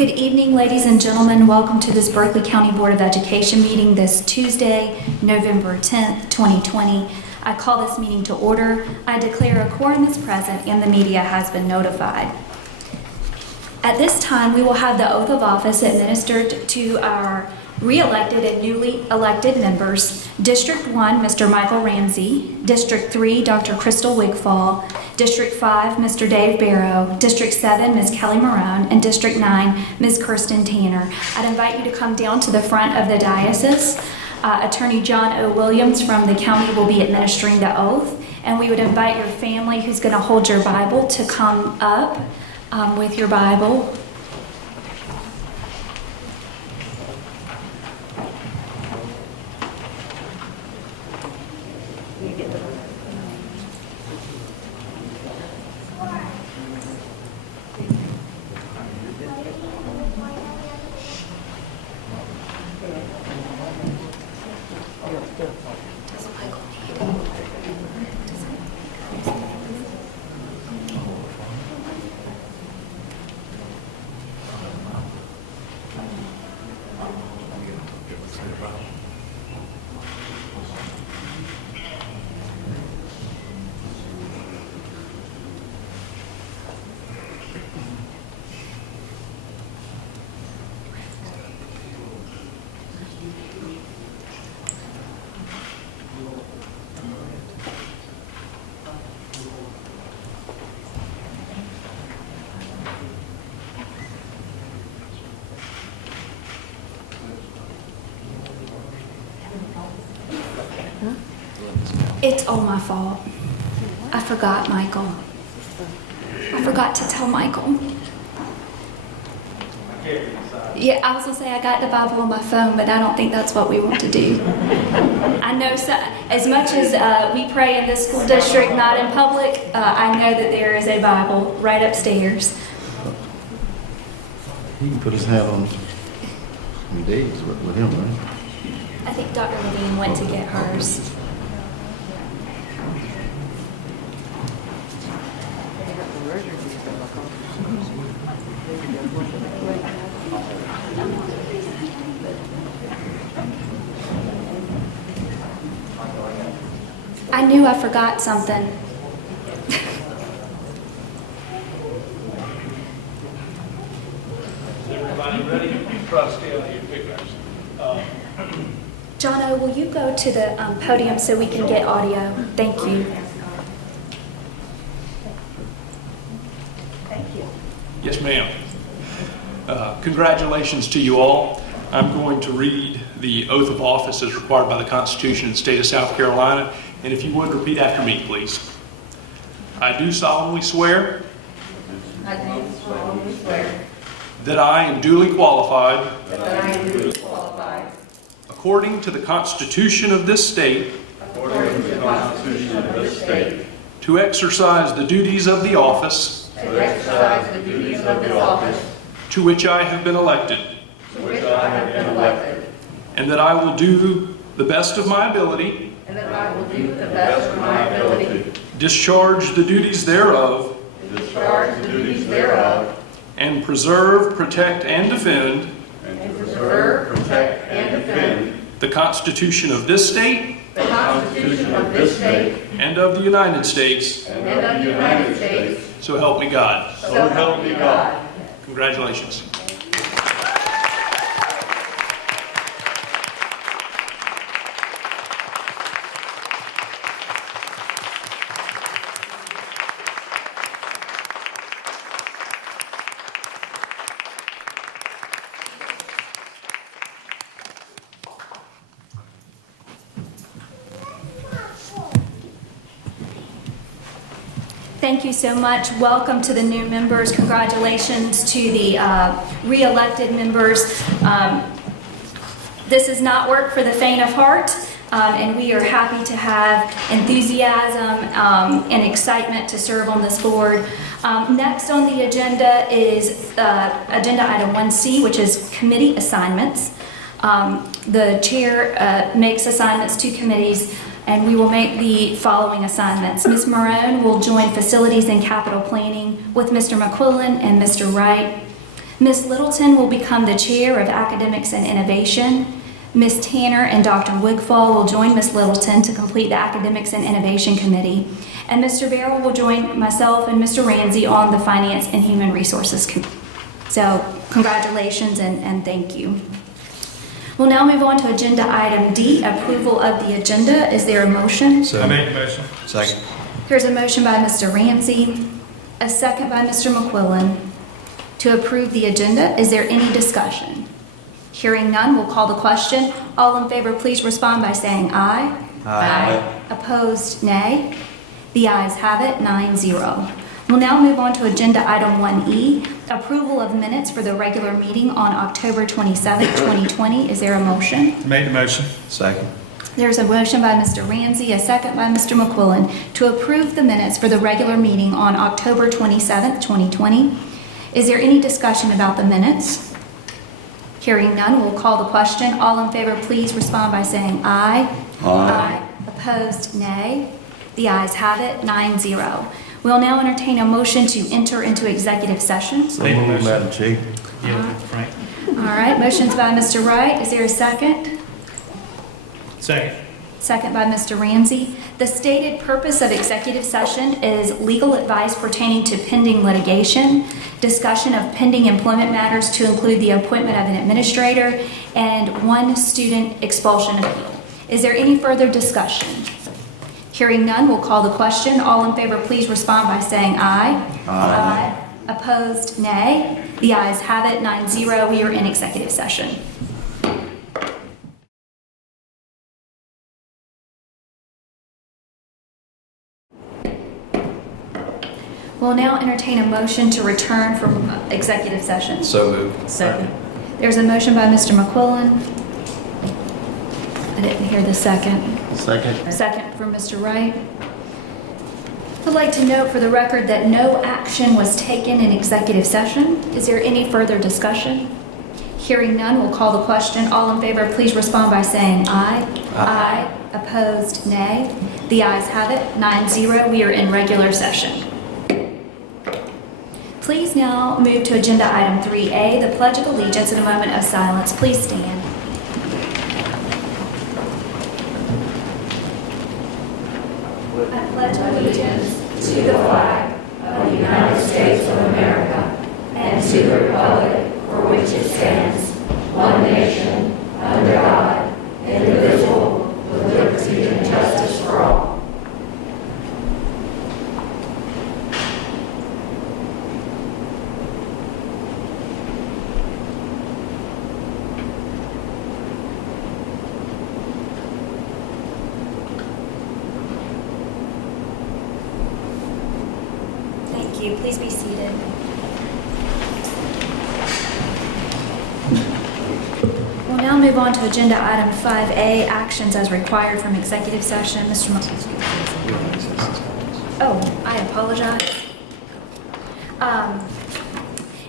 Good evening, ladies and gentlemen. Welcome to this Berkeley County Board of Education meeting this Tuesday, November 10th, 2020. I call this meeting to order. I declare a quorum is present and the media has been notified. At this time, we will have the oath of office administered to our re-elected and newly elected members. District 1, Mr. Michael Ramsey. District 3, Dr. Crystal Wigfall. District 5, Mr. Dave Barrow. District 7, Ms. Kelly Marone. And District 9, Ms. Kirsten Tanner. I'd invite you to come down to the front of the diocese. Attorney John O. Williams from the county will be administering the oath. And we would invite your family who's going to hold your Bible to come up with your Bible. It's all my fault. I forgot Michael. I forgot to tell Michael. Yeah, I was going to say I got the Bible on my phone, but I don't think that's what we want to do. I know so, as much as we pray in this school district, not in public, I know that there is a Bible right upstairs. He can put his hat on some days with him, right? I think Dr. Levine went to get hers. I knew I forgot something. Everybody ready? Try to stay on your pictures. John O., will you go to the podium so we can get audio? Thank you. Thank you. Yes, ma'am. Congratulations to you all. I'm going to read the oath of office as required by the Constitution of the state of South Carolina. And if you would, repeat after me, please. I do solemnly swear. I do solemnly swear. That I am duly qualified. That I am duly qualified. According to the Constitution of this state. According to the Constitution of this state. To exercise the duties of the office. To exercise the duties of the office. To which I have been elected. To which I have been elected. And that I will do the best of my ability. And that I will do the best of my ability. Discharge the duties thereof. Discharge the duties thereof. And preserve, protect, and defend. And preserve, protect, and defend. The Constitution of this state. The Constitution of this state. And of the United States. And of the United States. So help me God. So help me God. Congratulations. Thank you so much. Welcome to the new members. Congratulations to the re-elected members. This is not work for the faint of heart, and we are happy to have enthusiasm and excitement to serve on this board. Next on the agenda is agenda item 1C, which is committee assignments. The chair makes assignments to committees, and we will make the following assignments. Ms. Marone will join Facilities and Capital Planning with Mr. McQuillan and Mr. Wright. Ms. Littleton will become the Chair of Academics and Innovation. Ms. Tanner and Dr. Wigfall will join Ms. Littleton to complete the Academics and Innovation Committee. And Mr. Barrow will join myself and Mr. Ramsey on the Finance and Human Resources Committee. So congratulations and thank you. We'll now move on to agenda item D, approval of the agenda. Is there a motion? I make the motion. Second. Here's a motion by Mr. Ramsey, a second by Mr. McQuillan to approve the agenda. Is there any discussion? Hearing none, we'll call the question. All in favor, please respond by saying aye. Aye. Opposed, nay. The ayes have it, 9-0. We'll now move on to agenda item 1E, approval of minutes for the regular meeting on October 27, 2020. Is there a motion? I made the motion. Second. There's a motion by Mr. Ramsey, a second by Mr. McQuillan to approve the minutes for the regular meeting on October 27, 2020. Is there any discussion about the minutes? Hearing none, we'll call the question. All in favor, please respond by saying aye. Aye. Opposed, nay. The ayes have it, 9-0. We'll now entertain a motion to enter into executive session. So moved, Madam Chief. Yeah, Frank. All right, motion's by Mr. Wright. Is there a second? Second. Second by Mr. Ramsey. The stated purpose of executive session is legal advice pertaining to pending litigation, discussion of pending employment matters to include the appointment of an administrator, and one student expulsion appeal. Is there any further discussion? Hearing none, we'll call the question. All in favor, please respond by saying aye. Aye. Opposed, nay. The ayes have it, 9-0. We are in executive session. We'll now entertain a motion to return from executive session. So moved. Second. There's a motion by Mr. McQuillan. I didn't hear the second. Second. Second from Mr. Wright. I'd like to note for the record that no action was taken in executive session. Is there any further discussion? Hearing none, we'll call the question. All in favor, please respond by saying aye. Aye. Opposed, nay. The ayes have it, 9-0. We are in regular session. Please now move to agenda item 3A, the Pledge of Allegiance, in a moment of silence. Please stand. I pledge allegiance to the flag of the United States of America and to the republic for which it stands, one nation, under God, indivisible, with liberty and justice for all. Thank you. Please be seated. We'll now move on to agenda item 5A, actions as required from executive session. Mr. Oh, I apologize.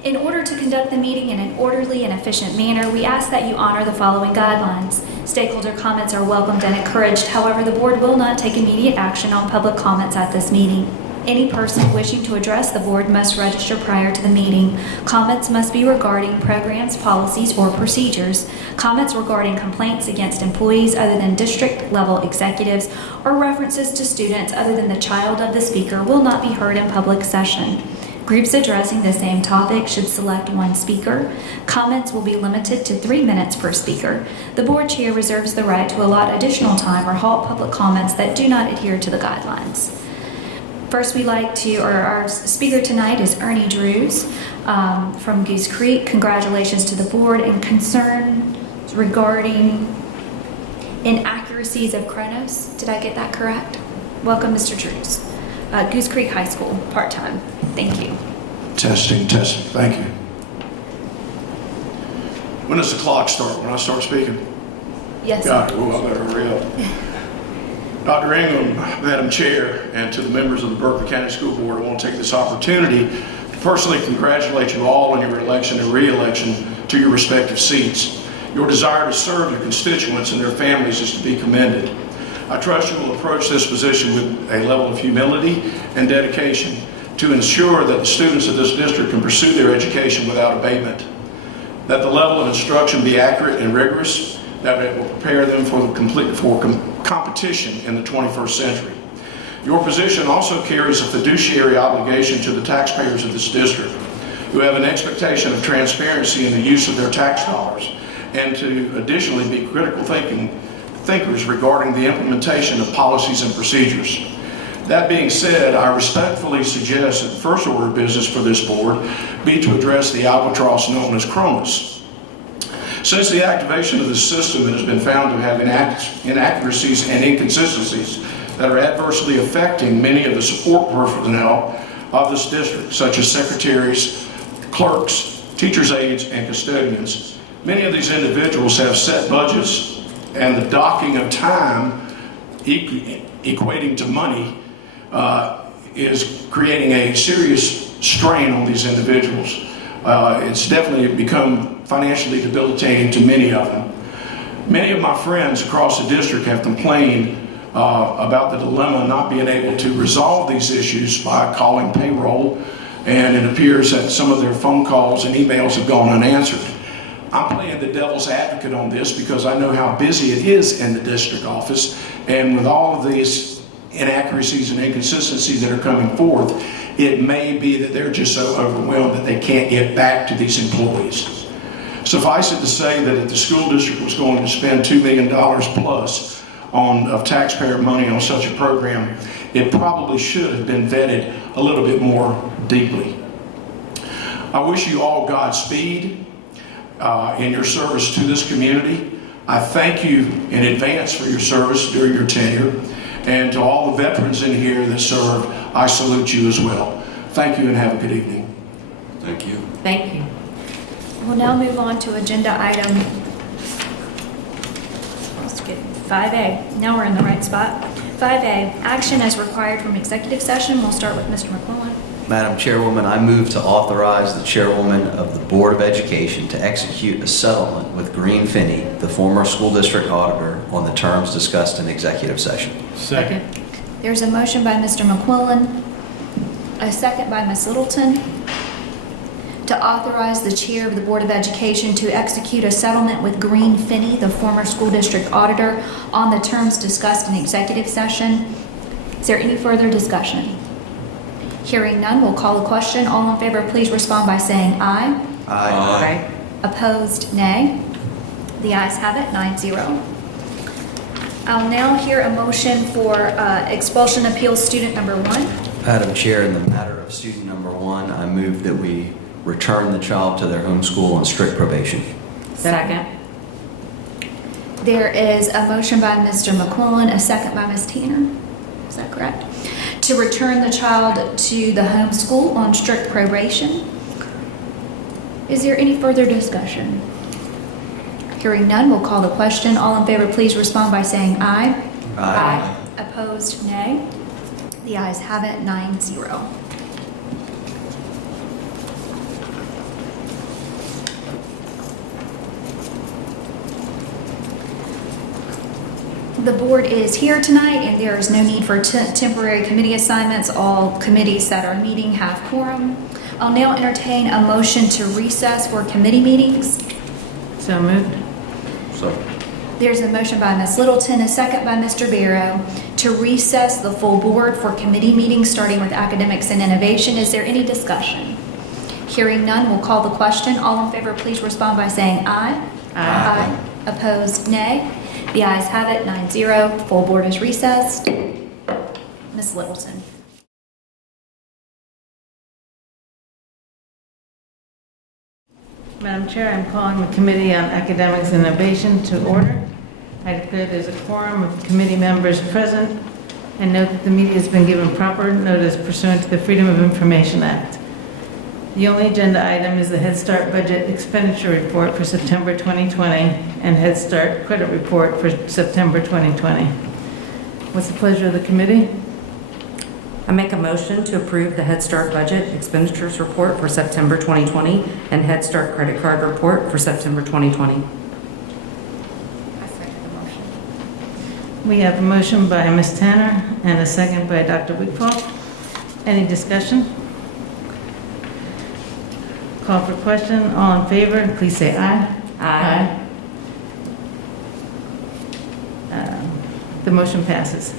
In order to conduct the meeting in an orderly and efficient manner, we ask that you honor the following guidelines. Stakeholder comments are welcomed and encouraged. However, the board will not take immediate action on public comments at this meeting. Any person wishing to address the board must register prior to the meeting. Comments must be regarding programs, policies, or procedures. Comments regarding complaints against employees other than district-level executives or references to students other than the child of the speaker will not be heard in public session. Groups addressing the same topic should select one speaker. Comments will be limited to 3 minutes per speaker. The board chair reserves the right to allot additional time or halt public comments that do not adhere to the guidelines. First, our speaker tonight is Ernie Drews from Goose Creek. Congratulations to the board and concerns regarding inaccuracies of Chronos. Did I get that correct? Welcome, Mr. Drews. Goose Creek High School, part-time. Thank you. Testing. Thank you. When does the clock start? When I start speaking? Yes. Got it. Oh, I better hurry up. Dr. Ingram, Madam Chair, and to the members of the Berkeley County School Board, I want to take this opportunity to personally congratulate you all on your election and re-election to your respective seats. Your desire to serve your constituents and their families is to be commended. I trust you will approach this position with a level of humility and dedication to ensure that the students of this district can pursue their education without abatement, that the level of instruction be accurate and rigorous, that it will prepare them for competition in the 21st century. Your position also carries a fiduciary obligation to the taxpayers of this district, who have an expectation of transparency in the use of their tax dollars, and to additionally be critical thinkers regarding the implementation of policies and procedures. That being said, I respectfully suggest that the first order of business for this board be to address the albatross known as Cronus. Since the activation of this system, it has been found to have inaccuracies and inconsistencies that are adversely affecting many of the support personnel of this district, such as secretaries, clerks, teachers' aides, and custodians. Many of these individuals have set budgets, and the docking of time equating to money is creating a serious strain on these individuals. It's definitely become financially debilitating to many of them. Many of my friends across the district have complained about the dilemma of not being able to resolve these issues by calling payroll, and it appears that some of their phone calls and emails have gone unanswered. I'm playing the devil's advocate on this because I know how busy it is in the district office, and with all of these inaccuracies and inconsistencies that are coming forth, it may be that they're just so overwhelmed that they can't get back to these employees. Suffice it to say that if the school district was going to spend $2 million plus of taxpayer money on such a program, it probably should have been vetted a little bit more deeply. I wish you all Godspeed in your service to this community. I thank you in advance for your service during your tenure, and to all the veterans in here that served, I salute you as well. Thank you and have a good evening. Thank you. Thank you. We'll now move on to agenda item 5A. Now we're in the right spot. 5A, action as required from executive session. We'll start with Mr. McClellan. Madam Chairwoman, I move to authorize the Chairwoman of the Board of Education to execute a settlement with Green Finney, the former school district auditor, on the terms discussed in executive session. Second. There's a motion by Mr. McClellan, a second by Ms. Littleton, to authorize the Chair of the Board of Education to execute a settlement with Green Finney, the former school district auditor, on the terms discussed in executive session. Is there any further discussion? Hearing none, we'll call the question. All in favor, please respond by saying aye. Aye. Opposed, nay. The ayes have it, 9-0. I'll now hear a motion for expulsion appeal student number 1. Madam Chair, in the matter of student number 1, I move that we return the child to their home school on strict probation. Second. There is a motion by Mr. McClellan, a second by Ms. Tanner. Is that correct? To return the child to the home school on strict probation. Is there any further discussion? Hearing none, we'll call the question. All in favor, please respond by saying aye. Aye. Opposed, nay. The ayes have it, 9-0. The board is here tonight, and there is no need for temporary committee assignments. All committees that are meeting have quorum. I'll now entertain a motion to recess for committee meetings. So moved. So, There's a motion by Ms. Littleton, a second by Mr. Barrow, to recess the full board for committee meetings starting with academics and innovation. Is there any discussion? Hearing none, we'll call the question. All in favor, please respond by saying aye. Aye. Opposed, nay. The ayes have it, 9-0. Full board is recessed. Ms. Littleton. Madam Chair, I'm calling the Committee on Academics and Innovation to order. I declare there's a quorum of committee members present and note that the meeting has been given proper notice pursuant to the Freedom of Information Act. The only agenda item is the Head Start Budget Expenditure Report for September 2020 and Head Start Credit Report for September 2020. What's the pleasure of the committee? I make a motion to approve the Head Start Budget Expenditures Report for September 2020 and Head Start Credit Card Report for September 2020. I second the motion. We have a motion by Ms. Tanner and a second by Dr. Wigfall. Any discussion? Call for question. All in favor, please say aye. Aye. The motion passes.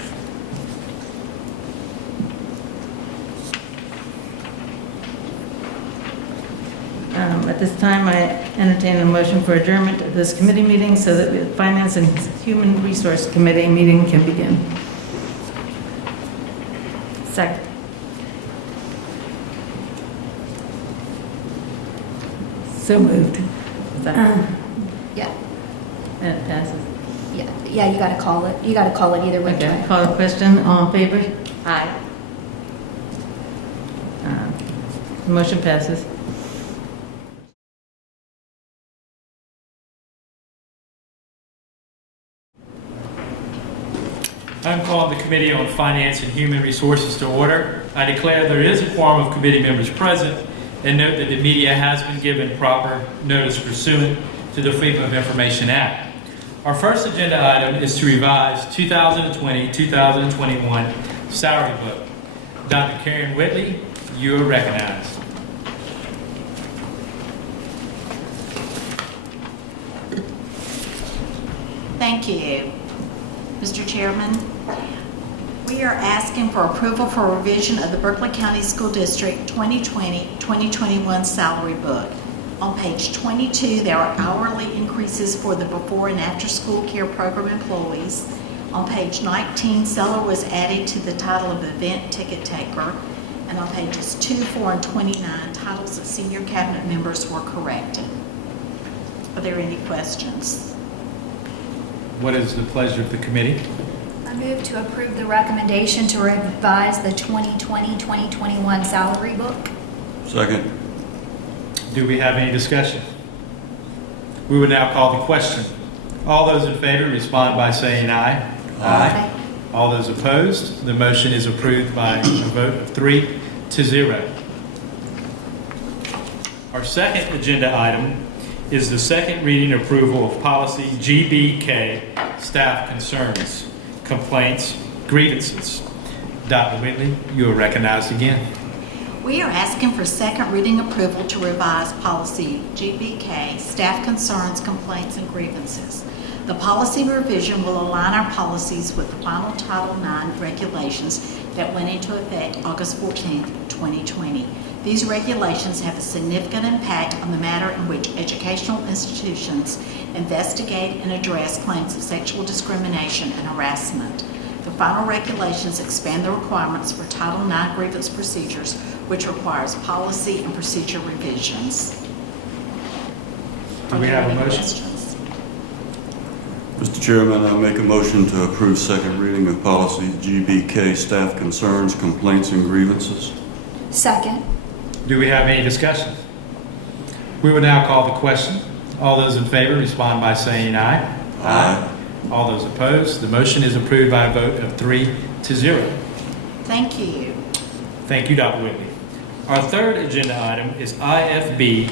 At this time, I entertain a motion for adjournment of this committee meeting so that the Finance and Human Resource Committee meeting can begin. Second. So moved. Yeah, And it passes. yeah, you gotta call it. You gotta call it either way. Okay, call the question. All in favor? Aye. The motion passes. I'm calling the Committee on Finance and Human Resources to order. I declare there is a quorum of committee members present and note that the media has been given proper notice pursuant to the Freedom of Information Act. Our first agenda item is to revise 2020-2021 salary book. Dr. Karen Whitley, you are recognized. Thank you. Mr. Chairman, we are asking for approval for revision of the Berkeley County School District 2020-2021 salary book. On page 22, there are hourly increases for the before and after school care program employees. On page 19, seller was added to the title of event ticket taker. And on pages 2, 4, and 29, titles of senior cabinet members were corrected. Are there any questions? What is the pleasure of the committee? I move to approve the recommendation to revise the 2020-2021 salary book. Second. Do we have any discussion? We will now call the question. All those in favor respond by saying aye. Aye. All those opposed, the motion is approved by a vote of 3-0. Our second agenda item is the second reading approval of policy GBK, staff concerns, complaints, grievances. Dr. Whitley, you are recognized again. We are asking for second reading approval to revise policy GBK, staff concerns, complaints, and grievances. The policy revision will align our policies with the final Title IX regulations that went into effect August 14, 2020. These regulations have a significant impact on the manner in which educational institutions investigate and address claims of sexual discrimination and harassment. The final regulations expand the requirements for Title IX grievance procedures, which requires policy and procedure revisions. Do we have a motion? Questions? Mr. Chairman, I make a motion to approve second reading of policy GBK, staff concerns, complaints, and grievances. Second. Do we have any discussion? We will now call the question. All those in favor respond by saying aye. Aye. All those opposed, the motion is approved by a vote of 3-0. Thank you. Thank you, Dr. Whitley. Our third agenda item is IFB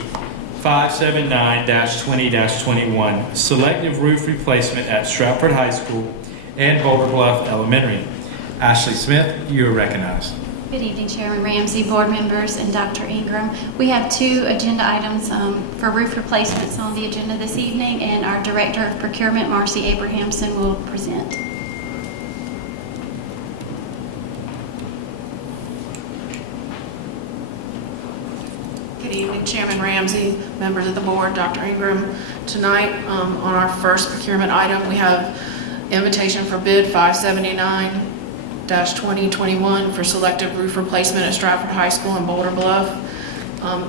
579-20-21, selective roof replacement at Stratford High School and Boulder Bluff Elementary. Ashley Smith, you are recognized. Good evening, Chairman Ramsey, board members, and Dr. Ingram. We have two agenda items for roof replacements on the agenda this evening, and our Director of Procurement, Marcy Abrahamson, will present. Good evening, Chairman Ramsey, members of the board, Dr. Ingram. Tonight, on our first procurement item, we have invitation for bid 579-2021 for selective roof replacement at Stratford High School in Boulder Bluff.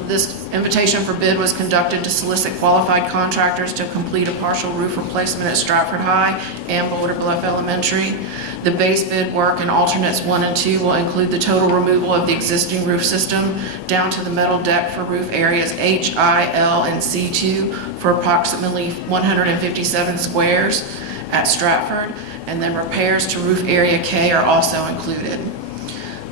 This invitation for bid was conducted to solicit qualified contractors to complete a partial roof replacement at Stratford High and Boulder Bluff Elementary. The base bid work in alternates 1 and 2 will include the total removal of the existing roof system down to the metal deck for roof areas H, I, L, and C2 for approximately 157 squares at Stratford, and then repairs to roof area K are also included.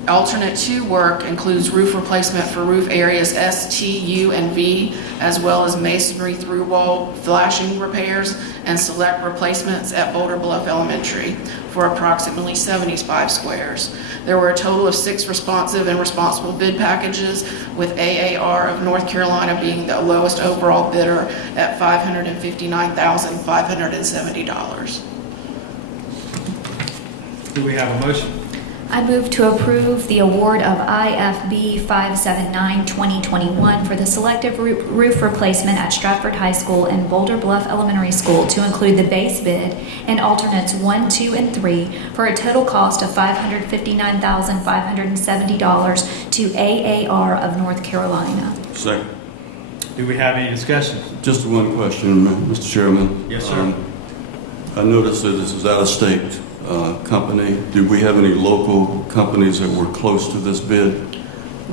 Alternate 2 work includes roof replacement for roof areas S, T, U, and V, as well as masonry through wall flashing repairs and select replacements at Boulder Bluff Elementary. for approximately 75 squares. There were a total of 6 responsive and responsible bid packages, with AAR of North Carolina being the lowest overall bidder at $559,570. Do we have a motion? I move to approve the award of IFB 579-2021 for the selective roof replacement at Stratford High School and Boulder Bluff Elementary School to include the base bid and alternates 1, 2, and 3 for a total cost of $559,570 to AAR of North Carolina. Second. Do we have any discussion? Just one question, Mr. Chairman. Yes, sir. I noticed that this is out-of-state company. Did we have any local companies that were close to this bid?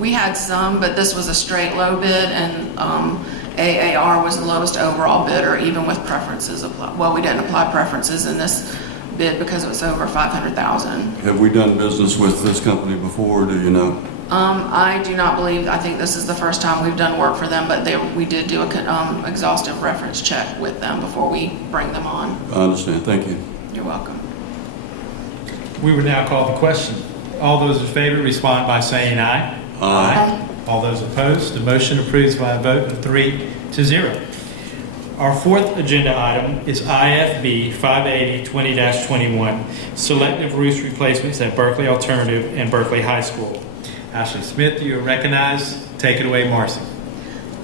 We had some, but this was a straight low bid, and AAR was the lowest overall bidder, even with preferences applied. Well, we didn't apply preferences in this bid because it was over $500,000. Have we done business with this company before, do you know? I do not believe, I think this is the first time we've done work for them, but we did do a exhaustive reference check with them before we bring them on. I understand. Thank you. You're welcome. We will now call the question. All those in favor respond by saying aye. Aye. All those opposed, the motion approves by a vote of 3-0. Our fourth agenda item is IFB 580-20-21, selective roof replacements at Berkeley Alternative and Berkeley High School. Ashley Smith, you are recognized. Take it away, Marcy.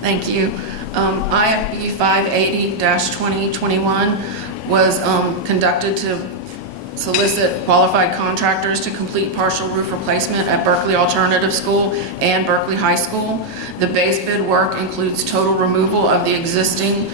Thank you. IFB 580-2021 was conducted to solicit qualified contractors to complete partial roof replacement at Berkeley Alternative School and Berkeley High School. The base bid work includes total removal of the existing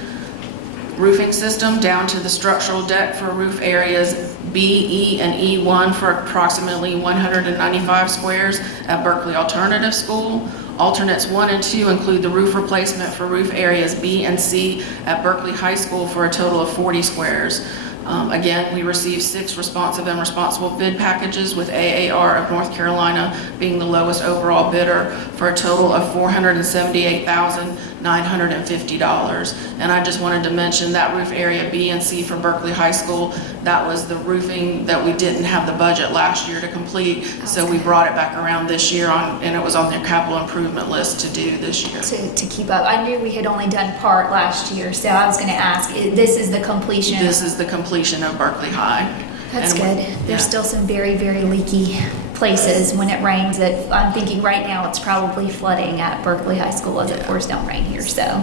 roofing system down to the structural deck for roof areas B, E, and E1 for approximately 195 squares at Berkeley Alternative School. Alternates 1 and 2 include the roof replacement for roof areas B and C at Berkeley High School for a total of 40 squares. Again, we received 6 responsive and responsible bid packages, with AAR of North Carolina being the lowest overall bidder for a total of $478,950. And I just wanted to mention that roof area B and C for Berkeley High School, that was the roofing that we didn't have the budget last year to complete, so we brought it back around this year and it was on their capital improvement list to do this year. To keep up. I knew we had only done part last year, so I was going to ask, this is the completion? This is the completion of Berkeley High. That's And good. There's still some very, very leaky places when it rains. I'm thinking right now it's probably flooding at Berkeley High School as it pours down rain here, so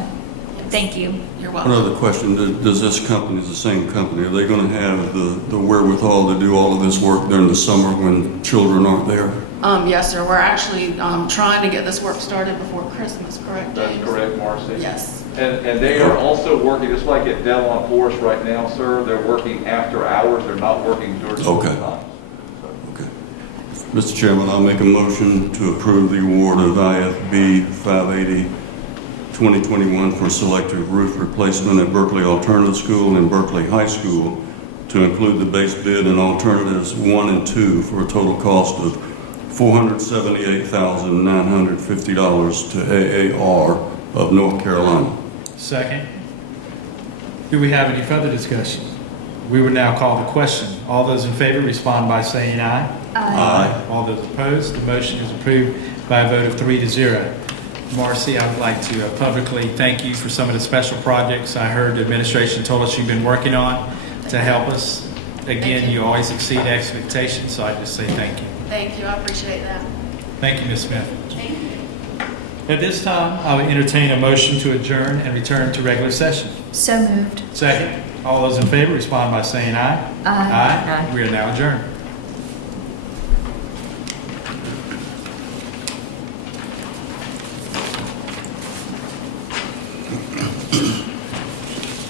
thank you. You're welcome. Another question, does this company, is the same company, are they going to have the wherewithal to do all of this work during the summer when children aren't there? Yes, sir. We're actually trying to get this work started before Christmas, correct, James? That's correct, Marcy. Yes. And they are also working, just like at Delon Forest right now, sir, they're working after hours, they're not working during school Okay. times. Okay. Mr. Chairman, I'll make a motion to approve the award of IFB 580-2021 for selective roof replacement at Berkeley Alternative School and Berkeley High School to include the base bid and alternatives 1 and 2 for a total cost of $478,950 to AAR of North Carolina. Second. Do we have any further discussion? We will now call the question. All those in favor respond by saying aye. Aye. All those opposed, the motion is approved by a vote of 3-0. Marcy, I would like to publicly thank you for some of the special projects I heard the administration told us you've been working on to help us. Again, you always exceed expectations, so I just say thank you. Thank you. I appreciate that. Thank you, Ms. Smith. Thank you. At this time, I will entertain a motion to adjourn and return to regular session. So moved. Second. All those in favor respond by saying aye. Aye. We are now adjourned.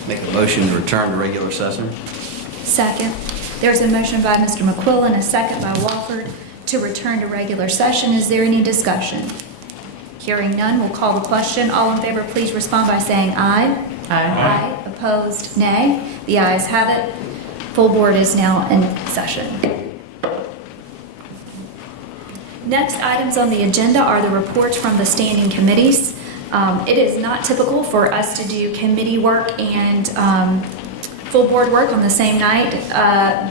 Make a motion to return to regular session. Second. There's a motion by Mr. McQuillan, a second by Wofford, to return to regular session. Is there any discussion? Hearing none, we'll call the question. All in favor, please respond by saying aye. Aye. Opposed, nay. The ayes have it. Full board is now in session. Next items on the agenda are the reports from the standing committees. It is not typical for us to do committee work and full board work on the same night,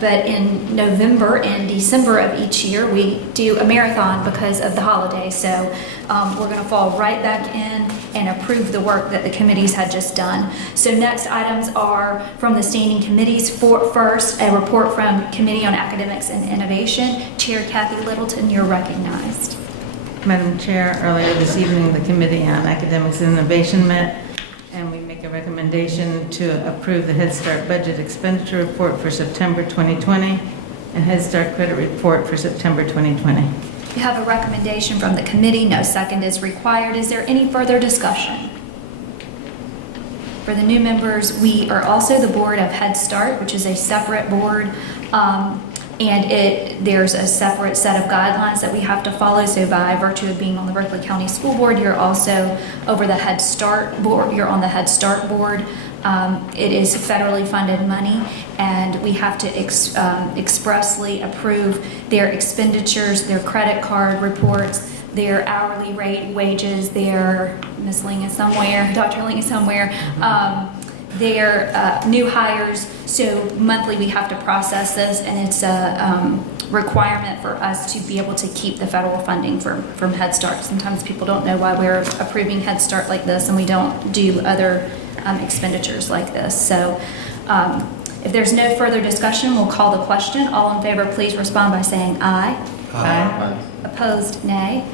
but in November and December of each year, we do a marathon because of the holidays. So we're going to fall right back in and approve the work that the committees had just done. So next items are from the standing committees. First, a report from Committee on Academics and Innovation. Chair Kathy Littleton, you're recognized. Madam Chair, earlier this evening, the Committee on Academics and Innovation met, and we make a recommendation to approve the Head Start Budget Expenditure Report for September 2020 and Head Start Credit Report for September 2020. You have a recommendation from the committee. No second is required. Is there any further discussion? For the new members, we are also the board of Head Start, which is a separate board, and there's a separate set of guidelines that we have to follow. So by virtue of being on the Berkeley County School Board, you're also over the Head Start board. You're on the Head Start board. It is federally funded money, and we have to expressly approve their expenditures, their credit card reports, their hourly rate, wages, their Ms. Ling is somewhere, Dr. Ling is somewhere, their new hires. So monthly we have to process this, and it's a requirement for us to be able to keep the federal funding from Head Start. Sometimes people don't know why we're approving Head Start like this, and we don't do other expenditures like this. So if there's no further discussion, we'll call the question. All in favor, please respond by saying aye. Aye. Opposed, nay.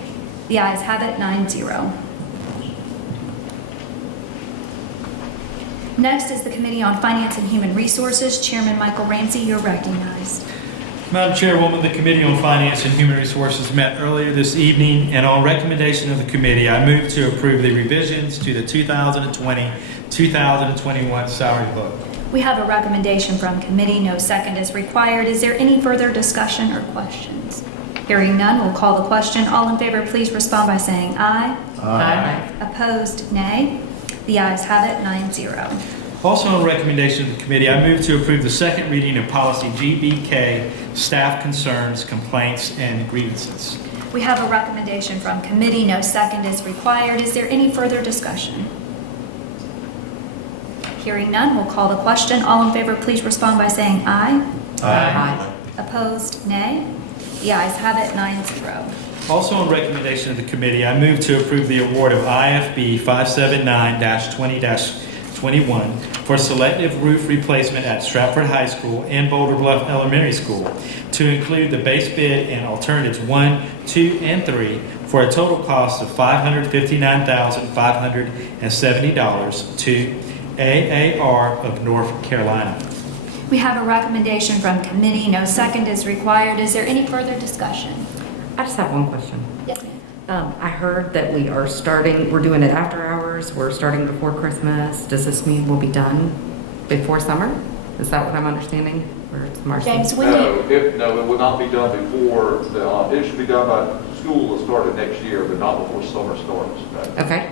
The ayes have it, 9-0. Next is the Committee on Finance and Human Resources. Chairman Michael Ramsey, you're recognized. Madam Chairwoman, the Committee on Finance and Human Resources met earlier this evening, and on recommendation of the committee, I move to approve the revisions to the 2020-2021 salary book. We have a recommendation from committee. No second is required. Is there any further discussion or questions? Hearing none, we'll call the question. All in favor, please respond by saying aye. Aye. Opposed, nay. The ayes have it, 9-0. Also on recommendation of the committee, I move to approve the second reading of policy GBK, staff concerns, complaints, and grievances. We have a recommendation from committee. No second is required. Is there any further discussion? Hearing none, we'll call the question. All in favor, please respond by saying aye. Aye. Opposed, nay. The ayes have it, 9-0. Also on recommendation of the committee, I move to approve the award of IFB 579-20-21 for selective roof replacement at Stratford High School and Boulder Bluff Elementary School to include the base bid and alternatives 1, 2, and 3 for a total cost of $559,570 to AAR of North Carolina. We have a recommendation from committee. No second is required. Is there any further discussion? I just have one question. Yes, ma'am. I heard that we're doing it after hours, we're starting before Christmas. Does this mean we'll be done before summer? Is that what I'm understanding? Or it's March? James, when do you... No, it will not be done before, it should be done by school will start next year, but not before summer starts. Okay,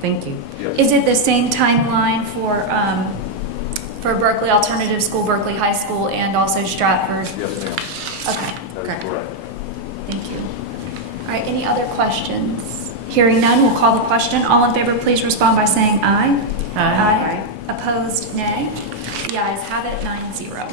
thank you. Yes. Is it the same timeline for Berkeley Alternative School, Berkeley High School, and also Stratford? Yes, ma'am. Okay, That is correct. thank you. All right, any other questions? Hearing none, we'll call the question. All in favor, please respond by saying aye. Aye. Opposed, nay. The ayes have it, 9-0.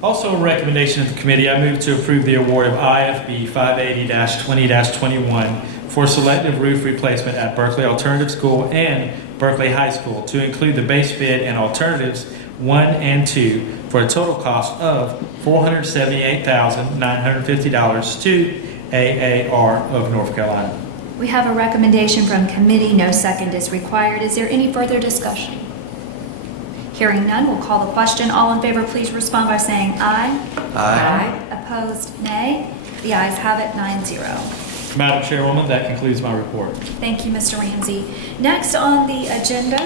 Also, on recommendation of the committee, I move to approve the award of IFB 580-20-21 for selective roof replacement at Berkeley Alternative School and Berkeley High School to include the base bid and alternatives 1 and 2 for a total cost of $478,950 to AAR of North Carolina. We have a recommendation from committee. No second is required. Is there any further discussion? Hearing none, we'll call the question. All in favor, please respond by saying aye. Aye. Opposed, nay. The ayes have it, 9-0. Madam Chairwoman, that concludes my report. Thank you, Mr. Ramsey. Next on the agenda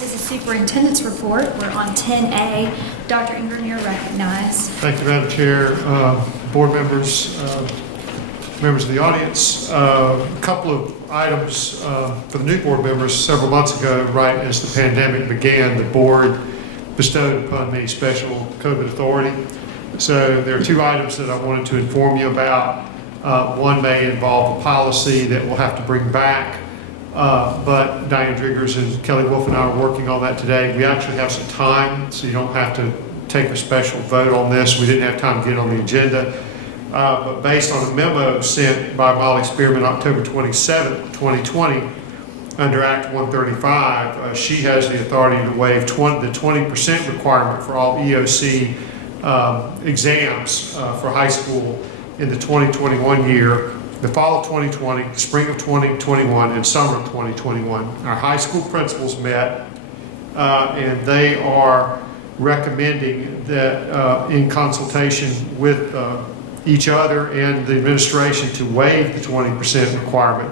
is the superintendent's report. We're on 10A. Dr. Ingram, you're recognized. Thank you, Madam Chair, board members, members of the audience. A couple of items for the new board members. Several months ago, right as the pandemic began, the board bestowed upon me special COVID authority. So there are two items that I wanted to inform you about. One may involve a policy that we'll have to bring back but Diane Driggers and Kelly Wolf and I are working on that today. We actually have some time, so you don't have to take a special vote on this. We didn't have time to get on the agenda. But based on a memo sent by Molly Spearman October 27, 2020, under Act 135, she has the authority to waive the 20% requirement for all EOC exams for high school in the 2021 year, the fall of 2020, spring of 2021, and summer of 2021. Our high school principals met, and they are recommending that in consultation with each other and the administration to waive the 20% requirement.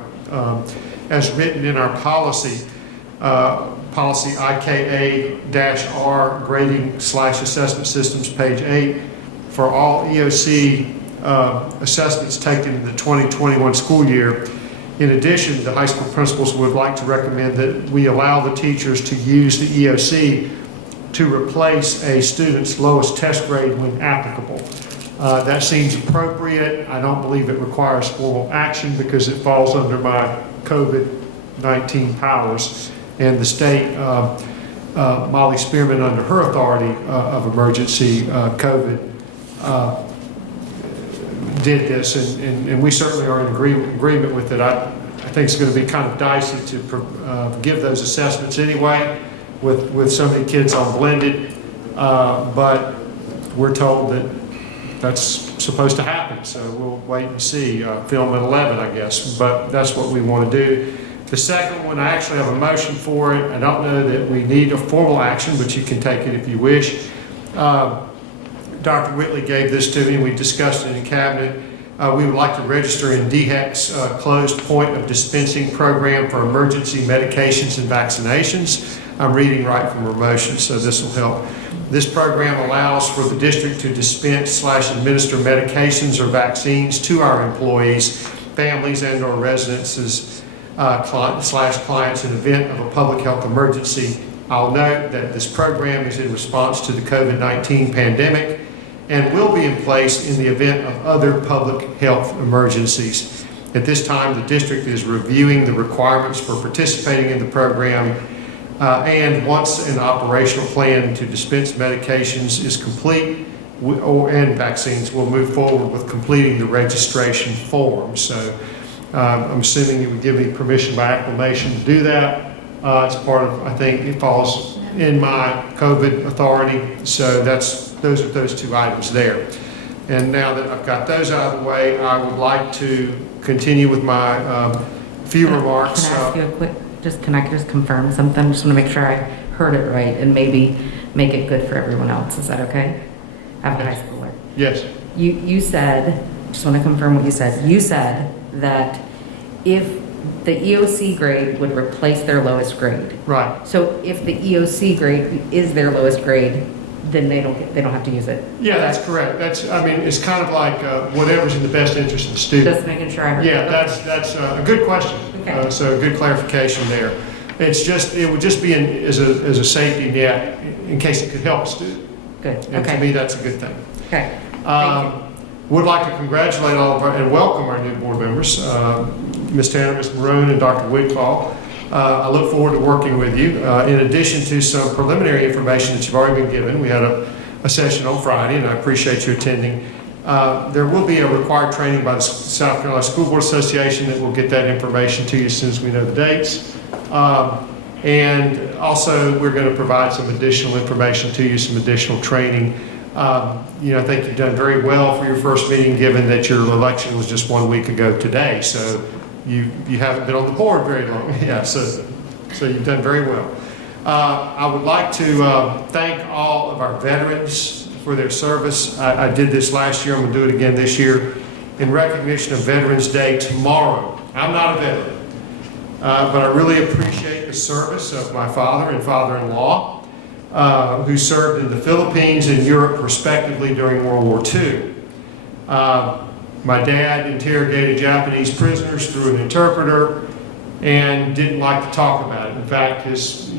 As written in our policy, policy IKA-R, grading/assessment systems, page 8, for all EOC assessments taken in the 2021 school year. In addition, the high school principals would like to recommend that we allow the teachers to use the EOC to replace a student's lowest test grade when applicable. That seems appropriate. I don't believe it requires formal action because it falls under my COVID-19 powers, and the state, Molly Spearman, under her authority of emergency COVID, did this, and we certainly are in agreement with it. I think it's going to be kind of dicey to give those assessments anyway with so many kids on blended, but we're told that that's supposed to happen, so we'll wait and see. Film at 11, I guess, but that's what we want to do. The second one, I actually have a motion for it. I don't know that we need a formal action, but you can take it if you wish. Dr. Whitley gave this to me, and we discussed it in cabinet. We would like to register in DHEC's closed point of dispensing program for emergency medications and vaccinations. I'm reading right from her motion, so this will help. This program allows for the district to dispense/administer medications or vaccines to our employees, families, and/or residences clients in event of a public health emergency. I'll note that this program is in response to the COVID-19 pandemic and will be in place in the event of other public health emergencies. At this time, the district is reviewing the requirements for participating in the program, and once an operational plan to dispense medications is complete and vaccines, we'll move forward with completing the registration form. So I'm assuming you would give me permission by acclamation to do that. It's part of, I think it falls in my COVID authority. So those are those two items there. And now that I've got those out of the way, I would like to continue with my few remarks. Can I ask you a quick, can I just confirm something? Just want to make sure I heard it right and maybe make it good for everyone else. Is that okay? I'm a high schooler. Yes. You said, just want to confirm what you said. You said that if the EOC grade would replace their lowest grade. Right. So if the EOC grade is their lowest grade, then they don't have to use it. Yeah, that's correct. I mean, it's kind of like whatever's in the best interest of the student. Just making sure I heard. Yeah, that's a good question. Okay. So good clarification there. It would just be as a safety net in case it could help a student. Good. And to me, that's a good thing. Okay. Thank you. Would like to congratulate all of our and welcome our new board members, Ms. Tanner, Ms. Maroon, and Dr. Wigfall. I look forward to working with you. In addition to some preliminary information that you've already been given, we had a session on Friday, and I appreciate you attending. There will be a required training by the South Carolina School Board Association that will get that information to you as soon as we know the dates. And also, we're going to provide some additional information to you, some additional training. I think you've done very well for your first meeting, given that your election was just 1 week ago today. So you haven't been on the board very long. Yeah, so you've done very well. I would like to thank all of our veterans for their service. I did this last year. I'm going to do it again this year in recognition of Veterans Day tomorrow. I'm not a veteran, but I really appreciate the service of my father and father-in-law, who served in the Philippines and Europe respectively during World War II. My dad interrogated Japanese prisoners through an interpreter and didn't like to talk about it. In fact, his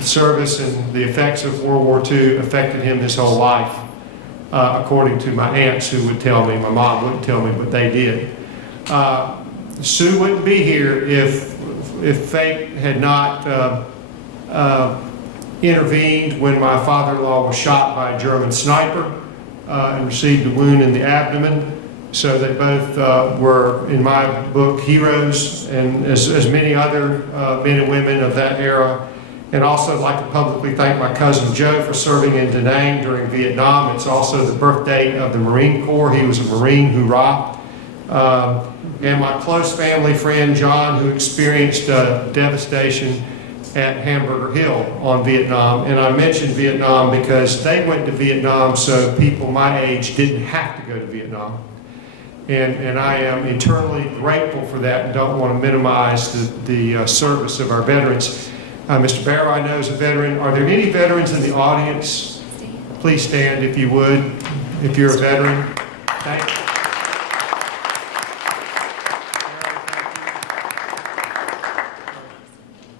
service and the effects of World War II affected him his whole life, according to my aunts who would tell me. My mom wouldn't tell me, but they did. Sue wouldn't be here if if fate had not intervened when my father-in-law was shot by a German sniper and received a wound in the abdomen. So they both were, in my book, heroes, and as many other men and women of that era. And also I'd like to publicly thank my cousin Joe for serving in Da Nang during Vietnam. It's also the birth date of the Marine Corps. He was a Marine, hoorah. And my close family friend John, who experienced devastation at Hamburger Hill on Vietnam. And I mentioned Vietnam because they went to Vietnam so people my age didn't have to go to Vietnam. And I am eternally grateful for that and don't want to minimize the service of our veterans. Mr. Barrow, I know, is a veteran. Are there any veterans in the audience? Please stand if you would, if you're a veteran. Thank you.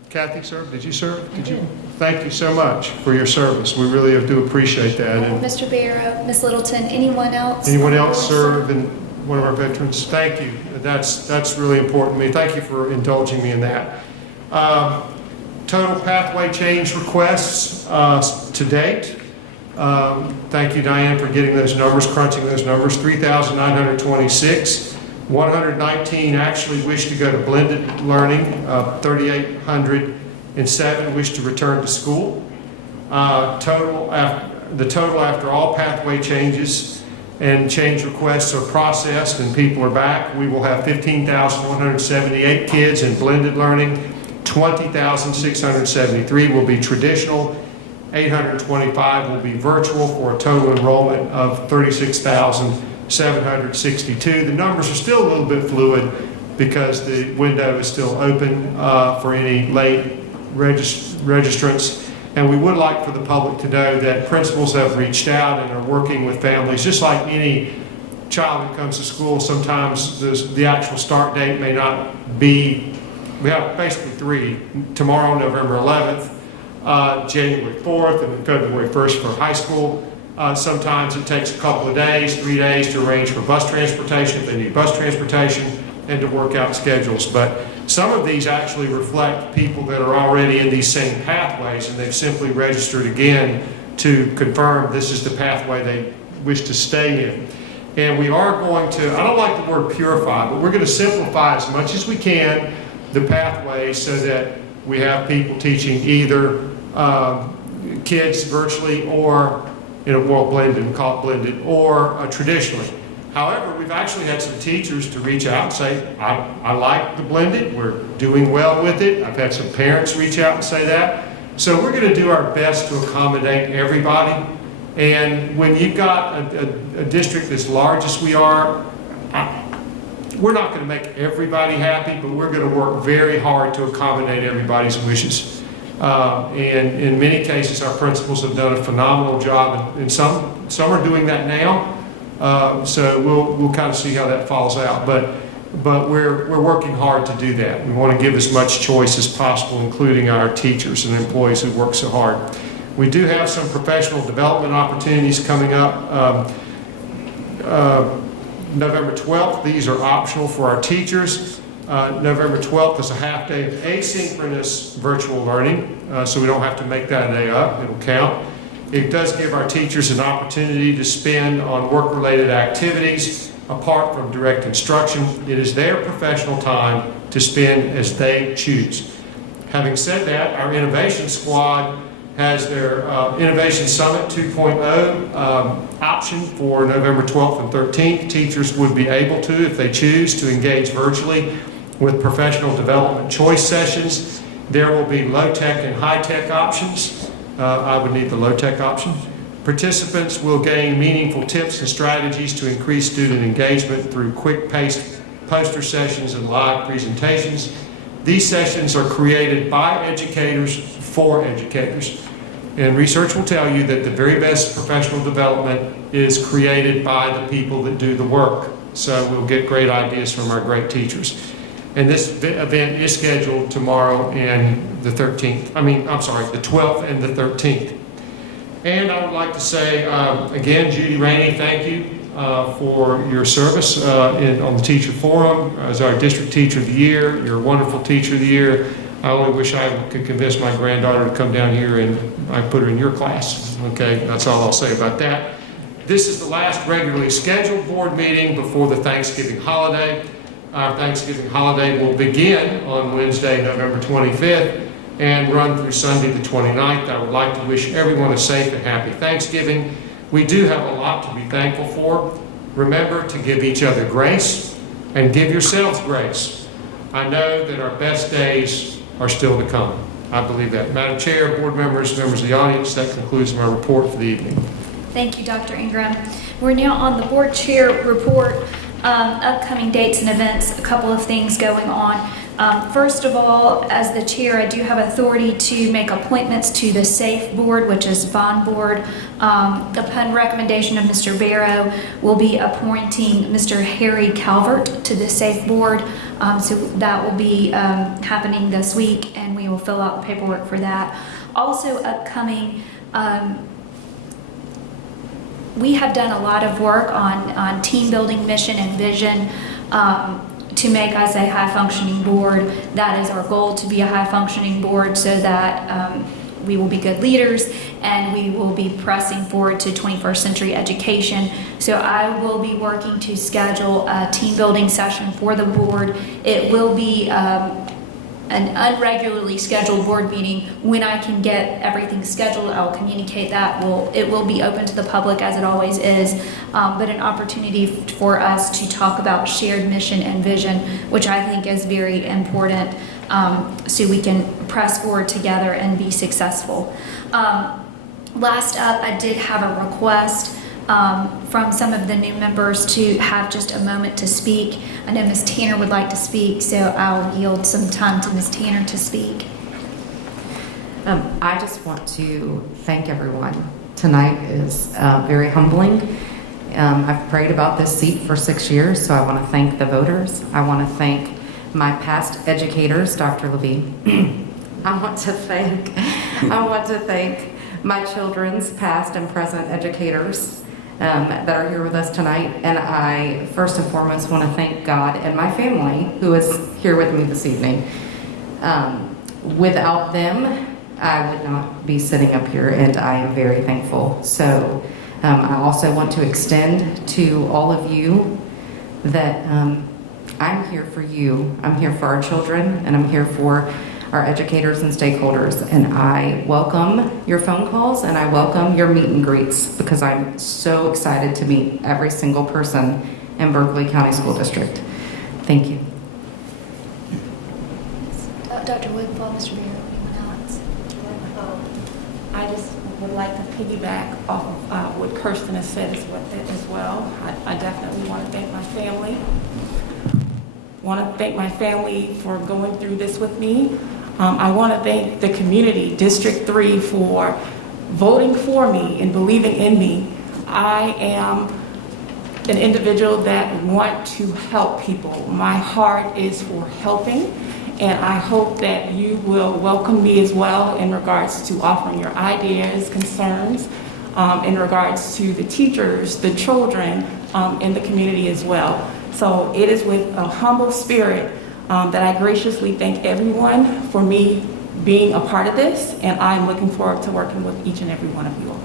Kathy, sir, did you serve? Did you? Thank you so much for your service. We really do appreciate that. And Mr. Barrow, Ms. Littleton, anyone else? anyone else serve in one of our veterans? Thank you. That's really important to me. Thank you for indulging me in that. Total pathway change requests to date. Thank you, Diane, for getting those numbers, crunching those numbers. 3,926. 119 actually wish to go to blended learning. 3,807 wish to return to school. The total after all pathway changes and change requests are processed and people are back, we will have 15,178 kids in blended learning. 20,673 will be traditional. 825 will be virtual for a total enrollment of 36,762. The numbers are still a little bit fluid because the window is still open for any late registrants. And we would like for the public to know that principals have reached out and are working with families. Just like any child who comes to school, sometimes the actual start date may not be. We have basically three: tomorrow, November 11th, January 4th, and then February 1st for high school. Sometimes it takes a couple of days, 3 days to arrange for bus transportation if they need bus transportation and to work out schedules. But some of these actually reflect people that are already in these same pathways and they've simply registered again to confirm this is the pathway they wish to stay in. And we are going to, I don't like the word purify, but we're going to simplify as much as we can the pathway so that we have people teaching either kids virtually or blended, we call it blended, or traditionally. However, we've actually had some teachers to reach out and say, I like the blended, we're doing well with it. I've had some parents reach out and say that. So we're going to do our best to accommodate everybody. And when you've got a district as large as we are, we're not going to make everybody happy, but we're going to work very hard to accommodate everybody's wishes. And in many cases, our principals have done a phenomenal job, and some are doing that now. So we'll kind of see how that falls out. But we're working hard to do that. We want to give as much choice as possible, including our teachers and employees who work so hard. We do have some professional development opportunities coming up. November 12th, these are optional for our teachers. November 12th is a half day of asynchronous virtual learning, so we don't have to make that a day up, it'll count. It does give our teachers an opportunity to spend on work-related activities apart from direct instruction. It is their professional time to spend as they choose. Having said that, our Innovation Squad has their Innovation Summit 2.0 option for November 12th and 13th. Teachers would be able to, if they choose, to engage virtually with professional development choice sessions. There will be low-tech and high-tech options. I would need the low-tech option. Participants will gain meaningful tips and strategies to increase student engagement through quick-paced poster sessions and live presentations. These sessions are created by educators for educators. And research will tell you that the very best professional development is created by the people that do the work. So we'll get great ideas from our great teachers. And this event is scheduled tomorrow and the 12th and the 13th. And I would like to say, again, Judy Rainey, thank you. for your service on the Teacher Forum as our District Teacher of the Year. You're a wonderful Teacher of the Year. I only wish I could convince my granddaughter to come down here and I put her in your class. Okay, that's all I'll say about that. This is the last regularly scheduled board meeting before the Thanksgiving holiday. Our Thanksgiving holiday will begin on Wednesday, November 25th, and run through Sunday the 29th. I would like to wish everyone a safe and happy Thanksgiving. We do have a lot to be thankful for. Remember to give each other grace and give yourselves grace. I know that our best days are still to come. I believe that. Madam Chair, board members, members of the audience, that concludes my report for the evening. Thank you, Dr. Ingram. We're now on the board chair report, upcoming dates and events, a couple of things going on. First of all, as the chair, I do have authority to make appointments to the SAFE board, which is bond board. Upon recommendation of Mr. Barrow, we'll be appointing Mr. Harry Calvert to the SAFE board. So that will be happening this week, and we will fill out the paperwork for that. Also upcoming, we have done a lot of work on team building, mission, and vision to make us a high-functioning board. That is our goal, to be a high-functioning board so that we will be good leaders and we will be pressing forward to 21st century education. So I will be working to schedule a team building session for the board. It will be an unregularly scheduled board meeting. When I can get everything scheduled, I'll communicate that. It will be open to the public, as it always is, but an opportunity for us to talk about shared mission and vision, which I think is very important, so we can press forward together and be successful. Last up, I did have a request from some of the new members to have just a moment to speak. I know Ms. Tanner would like to speak, so I'll yield some time to Ms. Tanner to speak. I just want to thank everyone. Tonight is very humbling. I've prayed about this seat for 6 years, so I want to thank the voters. I want to thank my past educators, Dr. Levine. I want to thank my children's past and present educators that are here with us tonight. And I first and foremost want to thank God and my family who is here with me this evening. Without them, I would not be sitting up here, and I am very thankful. So I also want to extend to all of you that I'm here for you. I'm here for our children, and I'm here for our educators and stakeholders, and I welcome your phone calls and I welcome your meet and greets, because I'm so excited to meet every single person in Berkeley County School District. Thank you. Dr. Woodfall, Mr. Barrow, anyone else? I just would like to piggyback off of what Kirsten has said as well. I definitely want to thank my family. Want to thank my family for going through this with me. I want to thank the community, District 3, for voting for me and believing in me. I am an individual that wants to help people. My heart is for helping, and I hope that you will welcome me as well in regards to offering your ideas, concerns, in regards to the teachers, the children, and the community as well. So it is with a humble spirit that I graciously thank everyone for me being a part of this, and I'm looking forward to working with each and every one of you all.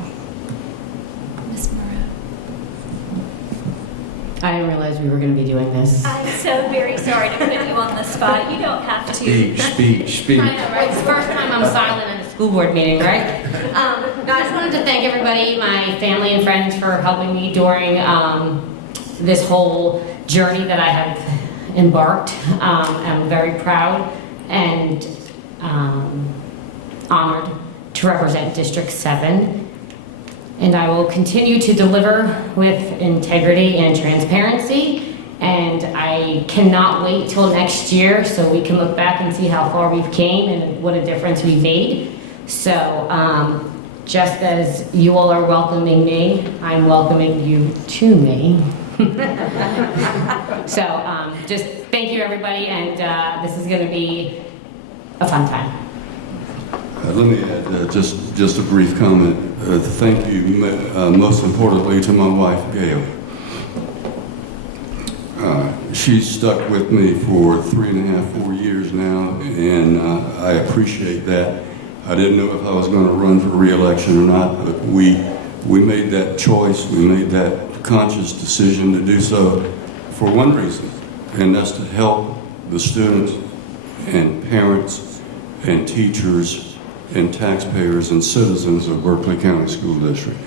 Ms. Moreau. I didn't realize we were going to be doing this. I'm so very sorry to put you on the spot. You don't have to. Speak. I know, right? It's the first time I'm silent in a school board meeting, right? I just wanted to thank everybody, my family and friends, for helping me during this whole journey that I have embarked. I'm very proud and honored to represent District 7. And I will continue to deliver with integrity and transparency. And I cannot wait till next year so we can look back and see how far we've came and what a difference we've made. So just as you all are welcoming me, I'm welcoming you to me. So just thank you, everybody, and this is going to be a fun time. Let me add just a brief comment. Thank you, most importantly, to my wife, Gail. she's stuck with me for 3.5, 4 years now, and I appreciate that. I didn't know if I was going to run for re-election or not, but we made that choice. We made that conscious decision to do so for one reason, and that's to help the students and parents and teachers and taxpayers and citizens of Berkeley County School District.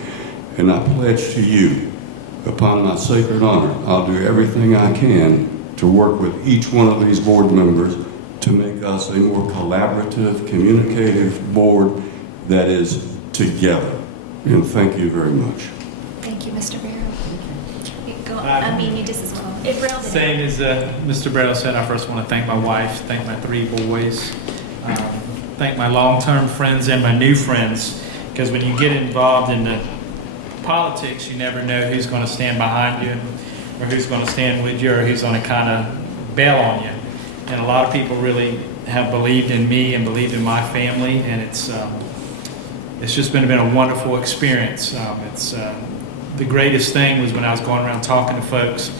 And I pledge to you, upon my sacred honor, I'll do everything I can to work with each one of these board members to make us a more collaborative, communicative board that is together. And thank you very much. Thank you, Mr. Barrow. You just as well. If Ralph did- Same as Mr. Barrow said, I first want to thank my wife, thank my 3 boys, thank my long-term friends and my new friends, because when you get involved in the politics, you never know who's going to stand behind you or who's going to stand with you or who's going to kind of bail on you. And a lot of people really have believed in me and believed in my family, and it's just been a wonderful experience. The greatest thing was when I was going around talking to folks,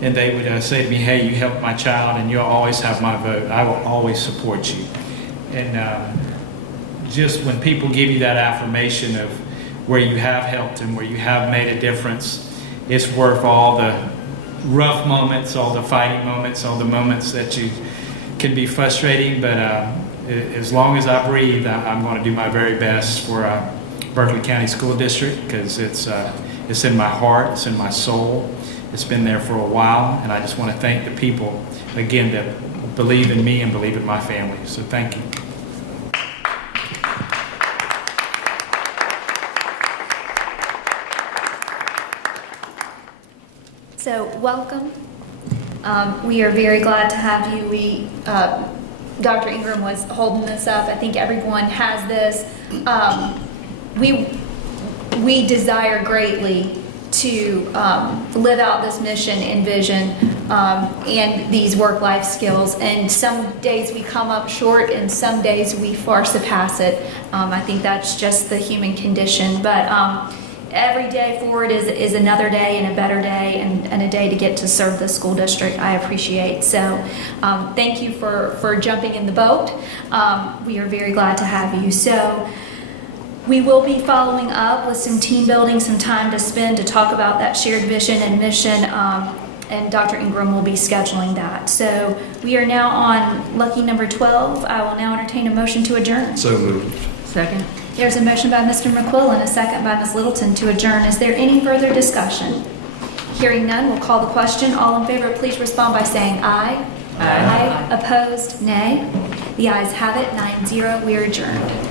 and they would say to me, "Hey, you helped my child, and you'll always have my vote. I will always support you." And just when people give you that affirmation of where you have helped and where you have made a difference, it's worth all the rough moments, all the fighting moments, all the moments that you can be frustrating. But as long as I breathe, I'm going to do my very best for Berkeley County School District, because it's in my heart, it's in my soul. It's been there for a while, and I just want to thank the people, again, that believe in me and believe in my family. So thank you. So welcome. We are very glad to have you. Dr. Ingram was holding this up. I think everyone has this. We desire greatly to live out this mission and vision and these work-life skills. And some days we come up short, and some days we far surpass it. I think that's just the human condition. But every day forward is another day and a better day and a day to get to serve the school district. I appreciate. So thank you for jumping in the boat. We are very glad to have you. So we will be following up with some team building, some time to spend to talk about that shared vision and mission, and Dr. Ingram will be scheduling that. So we are now on lucky number 12. I will now entertain a motion to adjourn. So moved. Second. There's a motion by Mr. McQuillan and a second by Ms. Littleton to adjourn. Is there any further discussion? Hearing none, we'll call the question. All in favor, please respond by saying aye. Aye. Opposed, nay. The ayes have it, 9-0. We are adjourned.